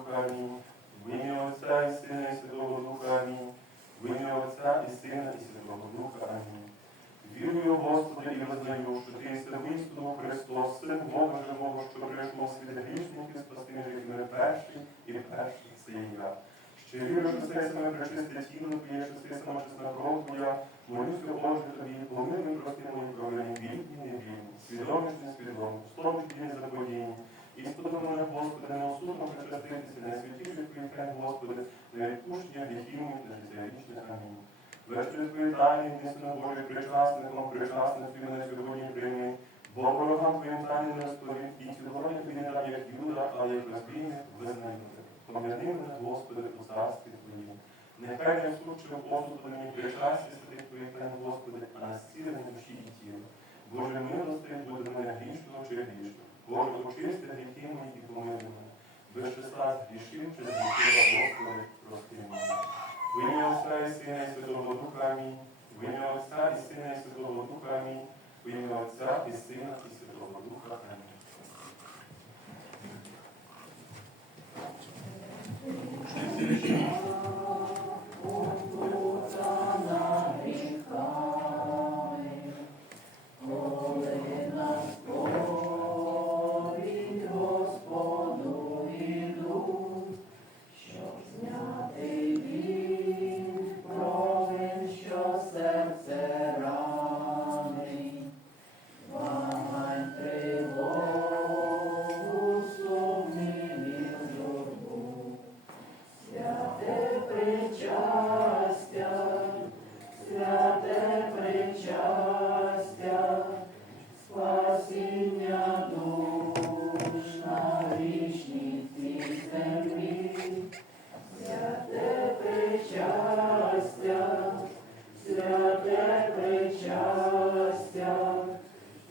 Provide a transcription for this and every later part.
Духа. В ім'я Отця і Сина і Святого Духа Амінь. В ім'я Отця і Сина і Святого Духа Амінь. Вірую, Господи, і визнаю, що Ти єси вистину Христос, Син Бога живого, що прийшов світ грішників, спасти життя мене перший і перший це я. Ще вірю, що це саме пречисте тіло Твоє, що це сама чесна кров Твоя, молюся, Боже, Тобі, помилуй, прости мої провини, вільні, невільні, свідомі, несвідомі, слові, незаповідні. І сподоби мене, Господи, неосудно причаститися, найсвятіших твоїх храм, Господи, на відпущення гріхів моїх на життя вічне. Амінь. Тайні, дійсно Божий, причасником, причасницю мене сьогодні прийми, бо ворогам твоїм тайні не розповім, і тобі не дам, як Юда, але як розбійник визнаю. Пом'яни мене, Господи, у царстві Твоїм. Нехай не всучив посуду мені причастя святих твоїх храм, Господи, а на зцілення душі і тіла. Боже, милости буде мене грішного чи грішного. Боже, очисти гріхи мої і помилуй мене. Без числа грішив через гріхила, Господи, прости мене. В ім'я і Сина і Святого Духа Амінь. В ім'я Отця і Сина і Святого Духа Амінь. В ім'я Отця і Сина і Святого Духа Амінь. Причастя, святе причастя, спасіння душ на вічній цій землі, святе причастя, святе причастя,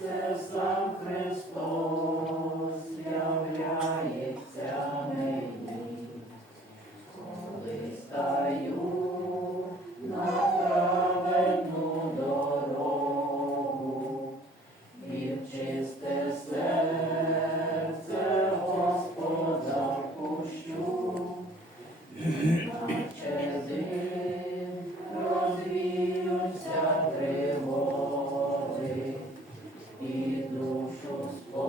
це сам Христос являється душу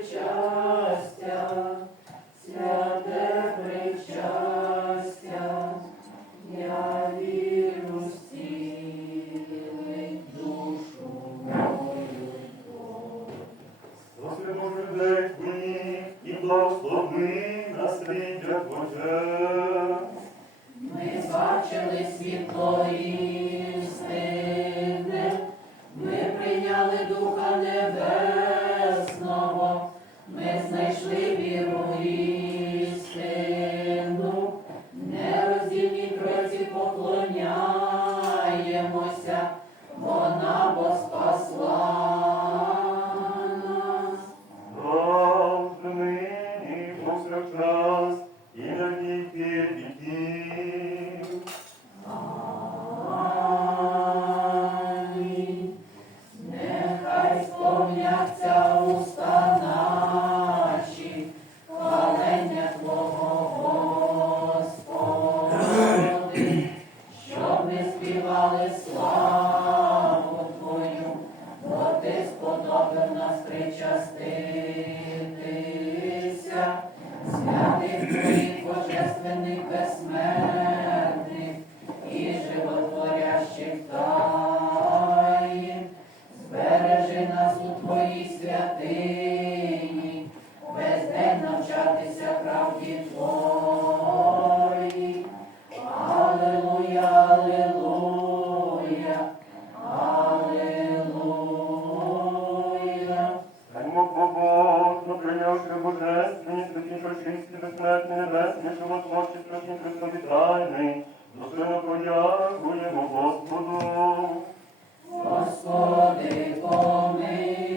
причастя, святе причастя, я вірю зцілить душу мою. Боже, людей Твоїх, і благослови насліддя Твоє. Ми бачили світло істини, ми прийняли Духа Небесного, And the best man. Преосвя Божественні, святі Шочинські, безсмертні небесні, живот вовчі, страшні Христові тайни, достойно подякуємо Господу. Господи, помилуй.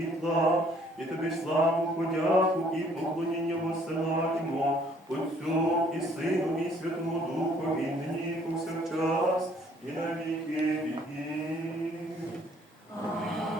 світла, і тобі славу, подяку і поклонення посилаємо Отцю і Сину, і Святому Духу, і нині, повсякчас, і на віки віки. Амінь.